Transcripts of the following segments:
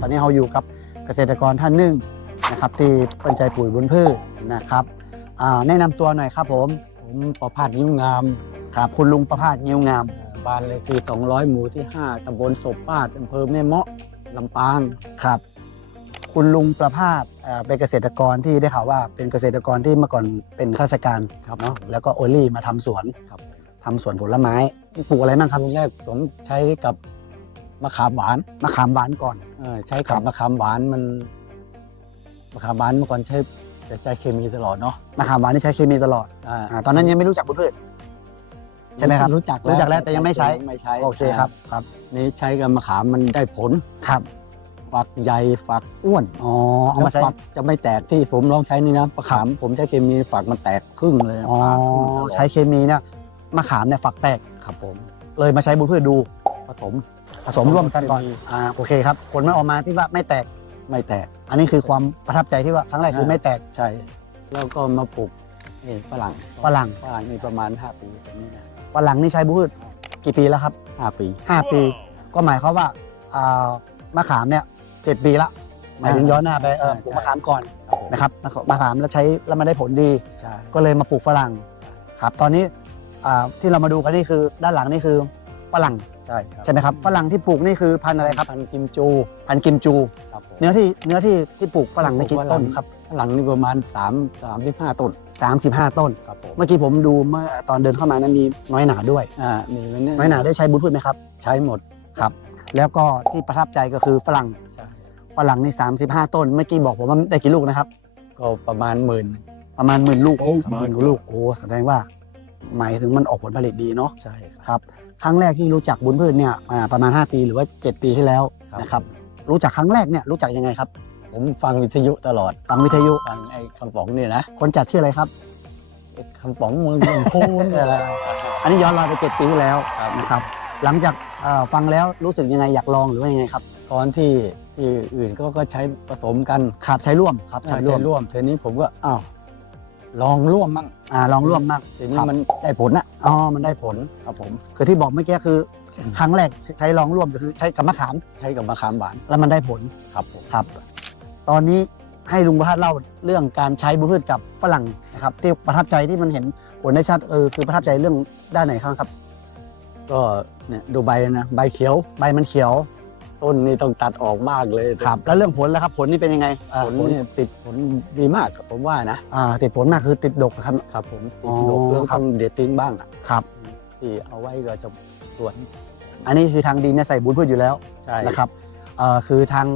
ตอนนี้เราอยู่กับเกษตรกรท่านหนึ่งนะครับ ที่เปินใจปุ๋ยบนพืชนะครับอ่าแนะนำตัวหน่อยครับผม ผมประพาสยิ้วงามครับคุณลุงประภาสงิ้วงามเอ่อบ้านเลขที่ 200 หมู่ที่ 5ตำบลศพป้าดอำเภอแม่เมาะลำปางครับคุณลุงประภาสเอ่อเป็นเกษตรกรที่ได้ข่าวว่าเป็นเกษตรกรที่เมื่อก่อนเป็นข้าราชการครับเนาะแล้วก็โอลี่มาทำสวนครับทำสวนผลไม้ปลูกอะไรบ้างครับครั้งแรกผมใช้กับ มะขามหวานมะขามหวานก่อนเอ่อใช้ครักับบมะขามหวานมันมะขามหวานเมื่อก่อนใช้แต่ใช้เคมีตลอดเนาะมะขามหวานนี่ใช้เคมีตลอดอ่าอ่าตอนนั้นยังไม่รู้จักบุญพืชใช่ไหมครับรู้จักรู้จักแล้วแต่ยังไม่ใช้ไม่ใช้โอเคครับครับ นี่ใช้กับมะขามมันได้ผลครับฝักใหญ่ฝักอ้วนอ๋อเอามาใช้แล้วฝักจะไม่แตกที่ผมลองใช้นี่นะมะขามผมใช้เคมีฝักมันแตกครึ่งเลยอ๋อฝากครึ่งตลอดใช้เคมีเนี่ยมะขามเนี่ยฝักแตกครับผม เลยมาใช้บุญพืชดูผสม ผสมร่วมกันก่อนเคมีอ่า โอเคครับ ผลมันออกมาที่ว่าไม่แตก ไม่แตก อันนี้คือความประทับใจที่ว่าครั้งแรกคือไม่แตก ใช่ แล้วก็มาปลูกนี่ฝรั่ง ฝรั่ง ฝรั่งนี่ประมาณ 5 ปีตรงนี้นะฝรั่งนี่ใช้บุญพืชกี่ปีแล้วครับ 5 ปี 5 ปี ก็หมายความว่าอ่ามะขามเนี่ยเจ็ดปีละหมายถึงย้อนหน้าไปเออปลูกมะขามก่อนครับผมนะครับ มะขามแล้วใช้แล้วมันได้ผลดี ใช่ ก็เลยมาปลูกฝรั่ง ครับ ตอนนี้อ่าที่เรามาดูกันนี่คือด้านหลังนี่คือ ฝรั่งใช่ครับใช่ไหมครับฝรั่งที่ปลูกนี่คือพันธุ์อะไรครับพันธุ์กิมจูพันธุ์กิมจู ครับผมเนื้อที่เนื้อที่ที่ปลูกฝรั่งในกี่ต้นครับฝรั่งนี่ประมาณ3 35ต้น 35 ต้น ครับผมเมื่อกี้ผมดูเมื่อตอนเดินเข้ามานั้นมีน้อยหนาด้วยอ่านี่มันเนี่ยน้อยหนาได้ใช้บุญพืชไหมครับ ใช้หมดครับ แล้วก็ที่ประทับใจก็คือฝรั่งใช่ฝรั่งนี่35 ต้น เมื่อกี้บอกผมว่าได้กี่ลูกนะครับ ก็ประมาณหมื่นประมาณหมื่นลูกโอ้หมื่นกว่าลูกโอ้แสดงว่าหมายถึงมันออกผลผลิตดีเนาะใช่ครับ ครับครั้งแรกที่รู้จักบุญพืชเนี่ยอ่าประมาณ 5 ปีหรือว่า 7 ปีที่แล้วครับนะครับรู้จักครั้งแรกเนี่ยรู้จักยังไงครับผมฟังวิทยุตลอด ฟังวิทยุฟังไอ้คำป๋องเนี่ยนะคนจัดชื่ออะไรครับไอ้คำป๋องเมืองเมืองพูนอะไรอันนี้ย้อนรอยไป7ปีที่แล้วครับนะครับหลังจากเอ่อฟังแล้วรู้สึกยังไงอยากลองหรือว่ายังไงครับตอนที่ที่อื่นก็ก็ใช้ผสมกัน ครับใช้ร่วมครับใช้ใช้ร่วมร่วมทีนี้ผมก็อ้าว ลองร่วมมั่งอ่าลองร่วมมากทีนี้ครับมันได้ผลนะอ๋อมันได้ได้ผลครับผม คือที่บอกเมื่อกี้คืออืมครั้งแรกใช้ลองร่วมก็คือใช้กับมะขามใช้กับมะขามหวานแล้วมันได้ผลครับผมครับ ตอนนี้ให้ลุงประพัฒน์เล่าเรื่องการใช้บุญพืชกับฝรั่งนะครับที่ประทับใจที่มันเห็นผลได้ชัดเออคือประทับใจเรื่องด้านไหนครับครับก็เนี่ยดูใบนะใบเขียว ใบมันเขียว ต้นนี่ต้องตัดออกมากเลยครับ แล้วเรื่องผลแล้วครับผลนี่เป็นยังไงอ่าผลนี่ติดผลดีมากผมว่านะอ่าติดผลมากคือติดดกครับครับ ผมติอ๋ดอดกแล้วครับต้องเด็ดทิ้งบ้างอะครับที่เอาไว้ก็จะสวน อันนี้คือทางดินเนี่ยใส่บุญพืชอยู่แล้วใช่นะครับเอ่อคือทาง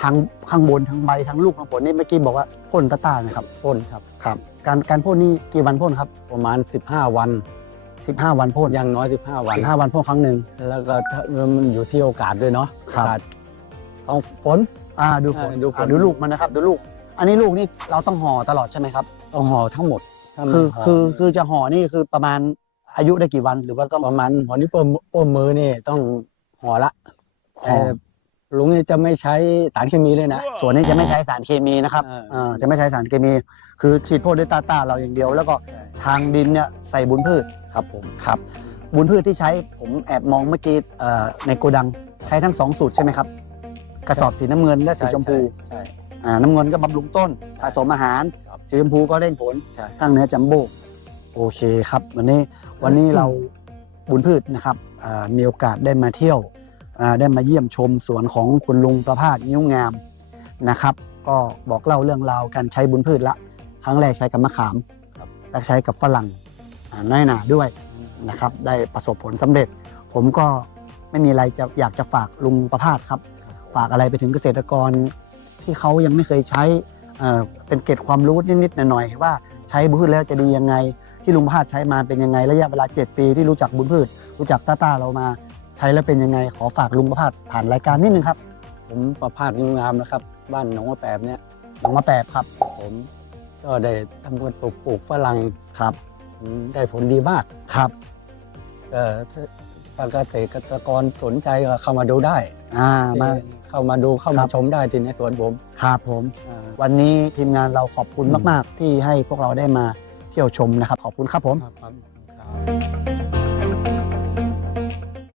ทางข้างบนทางใบทางลูกทางผลนี่เมื่อกี้บอกว่าพ่นตาตานะครับพ่นครับครับ การการพ่นนี่กี่วันพ่นครับ ประมาณ 15 วัน 15 วันพ่นอย่างน้อย 15 วัน15วันพ่นครั้งหนึ่งแล้วก็ถ้ามันอยู่ที่โอกาสด้วยเนาะครับ โอกาสต้องฝน อ่าดูผลอ่าดูผล อ่าดูลูกมันนะครับดูลูก อันนี้ลูกนี่เราต้องห่อตลอดใช่ไหมครับ ต้องห่อทั้งหมดถ้ามันคือห่คือคือจะห่อนี่คือประมาณอายุได้กี่วันหรือว่าต้อง ประมาณหัวนิ้วโป้งโป้งมือนี่ต้องห่อละห่อแต่ ลุงนี่จะไม่ใช้สารเคมีเลยนะส่วนนี้จะไม่ใช้สารเคมีนะครับอ่าอ่าจะไม่ใช้สารเคมี คือฉีดพ่นด้วยตาตาเราอย่างเดียว แล้วก็ทางดินเนี่ยใส่บุญพืชครับผมครับ บุญพืชที่ใช้ผมแอบมองเมื่อกี้เอ่อในโกดังใช้ทั้งสองสูตรใช่ไหมครับ กระสอบสีน้ำเงินและสีชมพูใช่อ่าน้ำเงินก็บำรุงต้นผสมอาหาร ครับ สีชมพูก็เร่งผลใช่ ข้างเนื้อจัมโบ้โอเคครับ วันนี้วันนี้อืมเราบุญพืชนะครับอ่ามีโอกาสได้มาเที่ยวอ่า ได้มาเยี่ยมชมสวนของคุณลุงประภาสนิ้วงามนะครับ ก็บอกเล่าเรื่องราวการใช้บุญพืชละ ครั้งแรกใช้กับมะขามครับและใช้กับฝรั่งน้อยหนาด้วยนะครับ ได้ประสบผลสำเร็จ ผมก็ไม่มีอะไรจะอยากจะฝากลุงประภาสครับ ฝากอะไรไปถึงเกษตรกรที่เขายังไม่เคยใช้เเป็นเกร็ดความรู้นิดๆหน่อยๆว่าใช้บุญพืชแล้วจะดียังไง ที่ลุงประภาสใช้มาเป็นยังไงระยะเวลา 7 ปีที่รู้จักบุญพืช รู้จักต้าต้าเรามา ใช้แล้วเป็นยังไงขอฝากลุงประภาสผ่านรายการนิดนึงครับ ผมประพาสนิ้วงามนะครับ บ้านหนองมะแปบเนี่ยน้องมาแปบครับ ผมก็ได้ทำการปลูกปลูกฝรั่งครับอืมได้ผลดีมากครับเออถ้าถ้าเกษตรกรสนใจก็เข้ามาดูได้อ่ามา เข้ามาดูเข้าคมารับชมได้ที่ในสวนผมครับผม อ่า วันนี้ทีมงานเราขอบคุณอืม มาก ๆ ที่ให้พวกเราได้มาเที่ยวชมนะครับ ขอบคุณครับผม ครับ